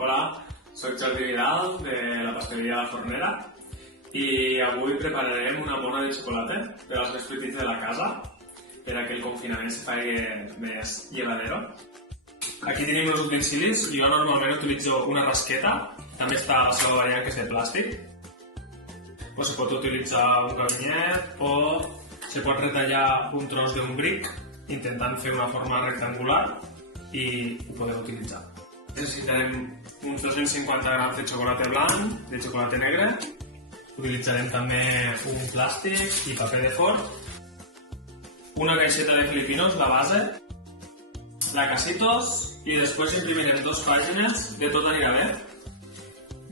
Hola, soc Jordi Vidal de la pasteleria La Fornera i avui prepararem una mona de xocolata per als més petits de la casa perquè el confinament se faci més llevadero. Aquí tenim els utensilis. Jo normalment utilitzo una rasqueta, també està la seva variant que és de plàstic. O se pot utilitzar un ganivet o se pot retallar un tros d'un bric intentant fer una forma rectangular i ho podeu utilitzar. Necessitarem uns 250 grams de xocolata blanc, de xocolata negre. Utilitzarem també un plàstic i paper de forn, una caixeta de filipinos, la base, la casitos i després imprimirem 2 pàgines de Tot anirà bé,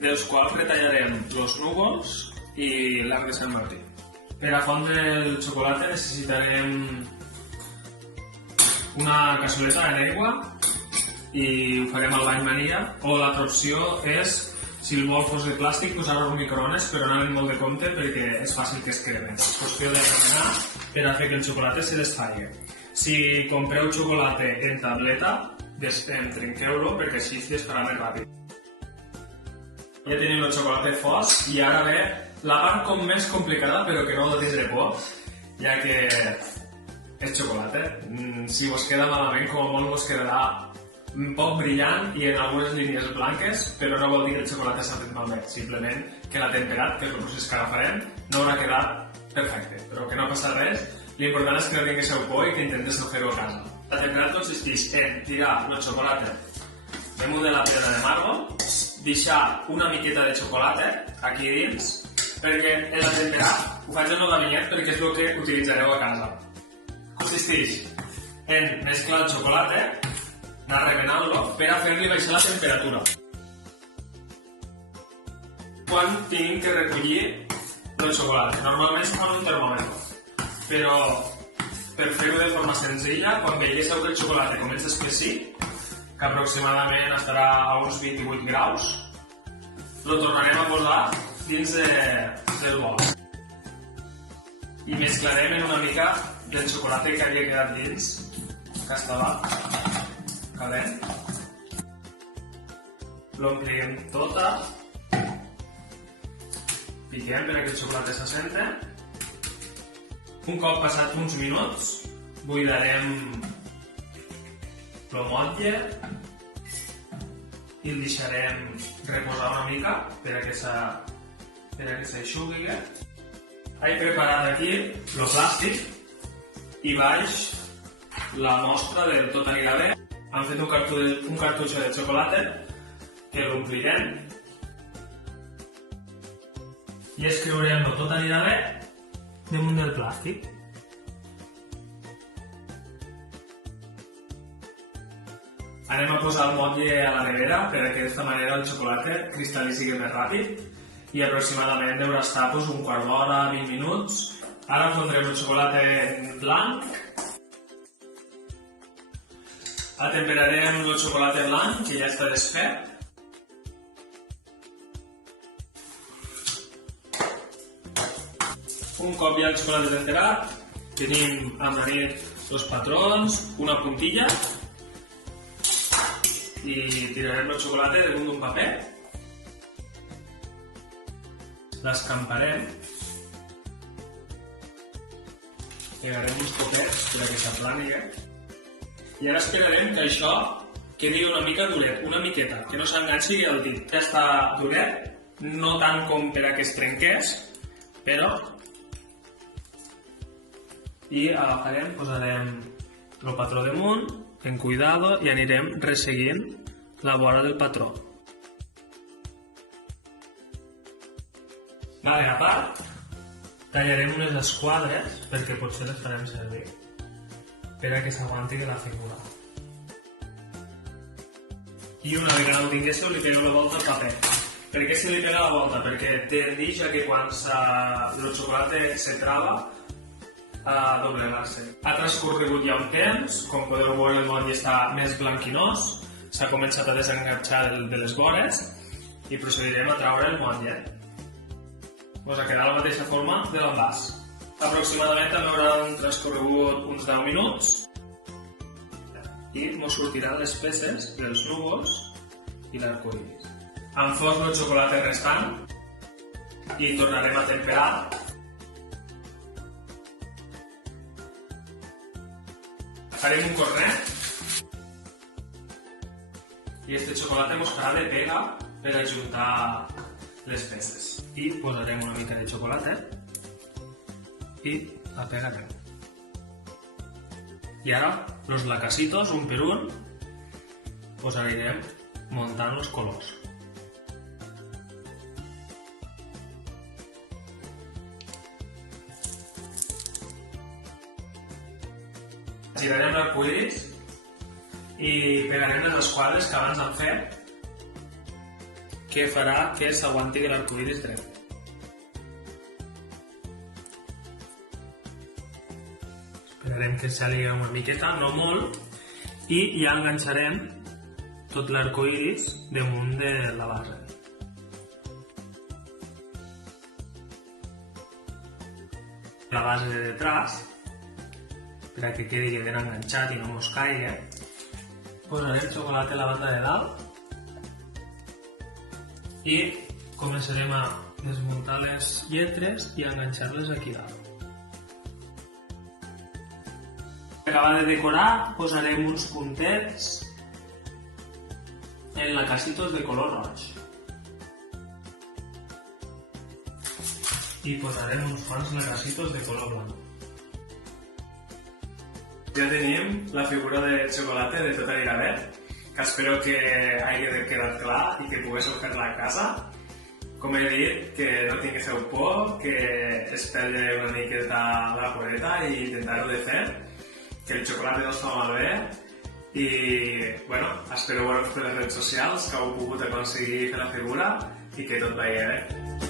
dels quals retallarem els núvols i l'arc de Sant Martí. Per a fondre el xocolata necessitarem una cassoleta en aigua i ho farem al bany Maria, o l'altra opció és, si el bol fos de plàstic, posar-ho al microones, però anant molt de compte perquè és fàcil que es cremi. És qüestió de remenar per a fer que el xocolata se desfagui. Si compreu xocolata en tableta, trenqueu-lo perquè així es desfarà més ràpid. Ja tenim el xocolata fos i ara ve la part com més complicada, però que no ho tindré por, ja que és xocolata. Si vos queda malament, com a molt vos quedarà un poc brillant i en algunes línies blanques, però no vol dir que el xocolata s'ha fet malbé, simplement que l'ha temperat, que és el procés que ara farem, no haurà quedat perfecte, però que no passa res. L'important és que no tinguéssiu por i que intentes no fer-ho a casa. La temperat consisteix en tirar el xocolata damunt de la pedra de màrmol, deixar una miqueta de xocolata aquí dins, perquè la temperat ho faig en el gabinet perquè és el que utilitzareu a casa. Consisteix en mesclar el xocolata, anar remenant-lo per a fer-li baixar la temperatura. Quan tinguin que recollir el xocolata? Normalment es fa en un termòmetre, però per fer-ho de forma senzilla, quan veiéssiu que el xocolata comença a espessir, que aproximadament estarà a uns 28 graus, el tornarem a posar dins del bol. I mesclarem en una mica del xocolata que havia quedat dins, que estava calent. L'omplirem tota. Piquem perquè el xocolata s'assenta. Un cop passat uns minuts, buidarem el motlle i el deixarem reposar una mica per a que s'aixugui. He preparat aquí el plàstic i baix la mostra del Tot anirà bé. Hem fet un cartutxo de xocolata que l'omplirem i escriurem el Tot anirà bé damunt del plàstic. Anem a posar el motlle a la nevera per a que d'esta manera el xocolata cristal·litzi més ràpid i aproximadament deurà estar un quart d'hora, 20 minuts. Ara fondrem el xocolata en blanc. Atemperarem el xocolata blanc, que ja està desfet. Un cop ja el xocolata temperat, tenim amanit els patrons, una puntilla, i tirarem el xocolata damunt d'un paper. L'escamparem. Pegarem uns copets per que s'aplàniga. I ara esperarem que això quedi una mica duret, una miqueta, que no s'enganxi el dit. Ja està duret, no tant com per a que es trenqués, però... I agafarem, posarem el patró damunt, en cuidado, i anirem resseguint la vora del patró. A part, tallarem unes esquadres, perquè potser les farem servir, per a que s'aguanti la figura. I una vegada ho tinguéssiu, li pegueu la volta al paper. Per què se li pega la volta? Perquè tendeix a que quan el xocolata se trava, a doblegar-se. Ha transcorregut ja un temps, com podeu veure el motlle està més blanquinós, s'ha començat a desenganxar de les vores i procedirem a treure el motlle. Us quedarà la mateixa forma de l'envàs. Aproximadament també hauran transcorregut uns 10 minuts i ens sortiran les peces dels núvols i l'arcoiris. Enforno el xocolata restant i tornarem a temperar. Farem un cornet i este xocolata ens farà de pega per ajuntar les peces. I posarem una mica de xocolata i la pegarem. I ara, els lacasitos, un per un, pues anirem muntant els colors. Girarem l'arcoiris i pegarem les esquadres que abans hem fet, que farà que s'aguanti l'arcoiris dret. Esperarem que s'aligui una miqueta, no molt, i ja enganxarem tot l'arcoiris damunt de la base. La base de detrás, per a que quedi ben enganxat i no mos caigui, posarem xocolata a la banda de dalt i començarem a desmuntar les lletres i a enganxar-les aquí dalt. Per acabar de decorar, posarem uns puntets en lacasitos de color roig. I posarem uns quants lacasitos de color blanc. Ja tenim la figura de xocolata de tota Iravet, que espero que hagi quedat clar i que poguéssiu fer-la a casa. Com he dit, que no tinguéssiu por, que espere una miqueta la poeta i intentar-ho de fer, que el xocolata no es fa malbé i, bueno, espero veure'ls per les redes socials, que heu pogut aconseguir fer la figura i que tot vagi bé.